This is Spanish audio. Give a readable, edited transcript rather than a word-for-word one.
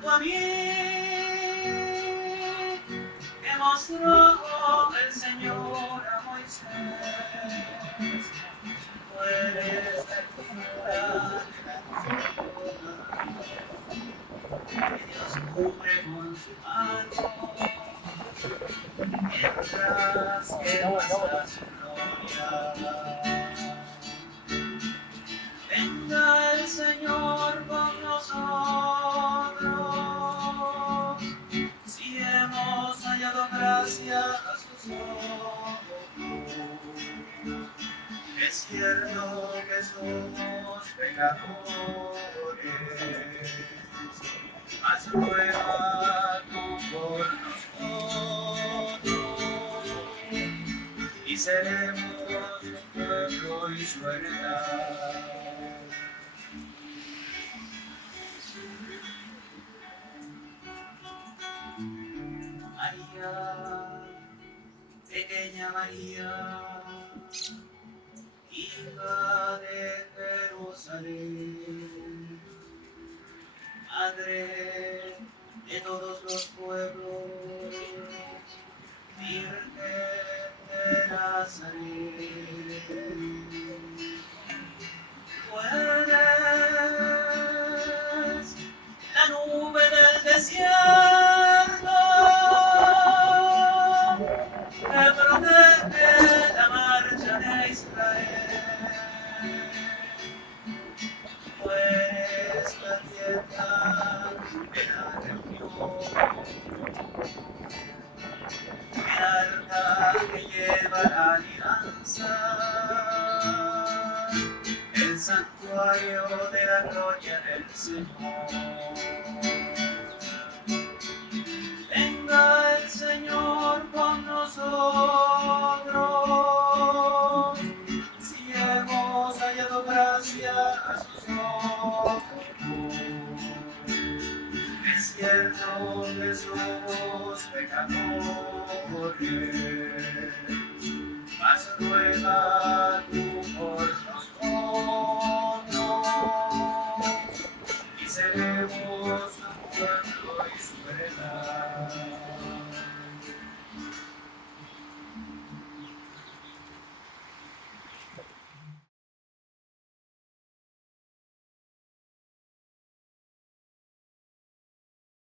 junto a mí, que mostró el Señor a Moisés. Tú eres la figura de la gloria que Dios cubre con su mano, mientras que muestra su gloria. Venga el Señor con nosotros, si hemos hallado gracia a sus ojos. Es cierto que somos pecadores, mas ruega tú por nosotros, y seremos su pueblo y su heredad. María, pequeña María, hija de Jerusalén, madre de todos los pueblos, Virgen de Nazaret. Tú eres la nube del desierto que protege la marcha de Israel. Tú eres la tienda de la reunión, el arca que lleva la alianza, el santuario de la gloria del Señor. Venga el Señor con nosotros, si hemos hallado gracia a sus ojos. Es cierto que somos pecadores, mas ruega tú por nosotros, y seremos su pueblo y su heredad.